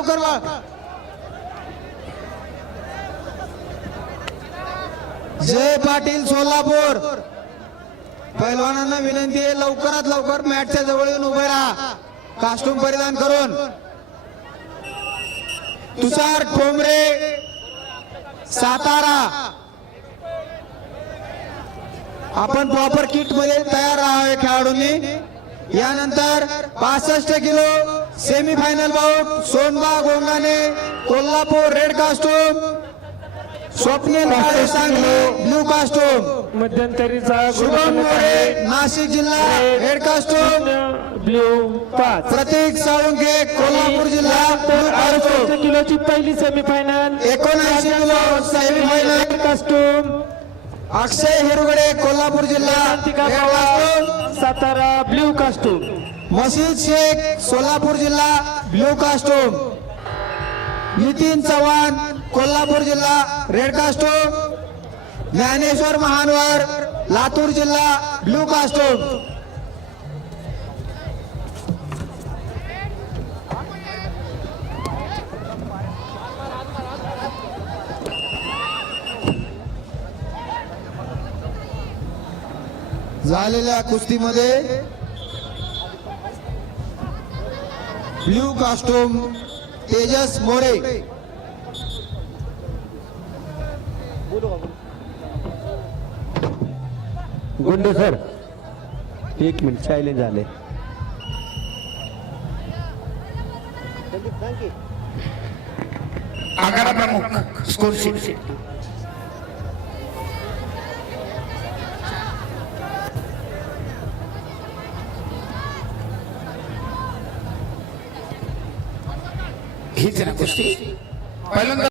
लवकर जय पाटील सोलापूर. पैलवानांना विनंती आहे लवकरात लवकर मॅटच्या जवळ येऊन उभे राहा. कास्टूम परिधान करून. तुषार ठोंबरे सातारा. आपण प्रॉपर किटमध्ये तयार राहावे खेळाडूंनी. यानंतर पासष्ट kilo semi final bout Sonba गोंगाने Kolhapur red costume Swapnil Sangli blue costume मध्यंतरीचा Shubham More Nashik जिल्हा रेड कास्टूम ब्ल्यू पाच. प्रतीक साळुंके कोल्हापूर जिल्हा ब्लू किलोची पहिली सेमीफायनल. एकोणऐंशी kilo semi final costume Akshay Hirgade costume Masjid Shaikh Solapur जिल्हा ब्लू कास्टूम नितीन चव्हाण कोल्हापूर जिल्हा रेड कास्टूम ज्ञानेश्वर महानवर लातूर जिल्हा blue costume झालेल्या कुस्तीमध्ये blue costume Tejas More. Gunde sir एक मिनिट चायले झाले. आगारा प्रमुख स्कोर हीच ना गोष्टी. पहिल्यांदा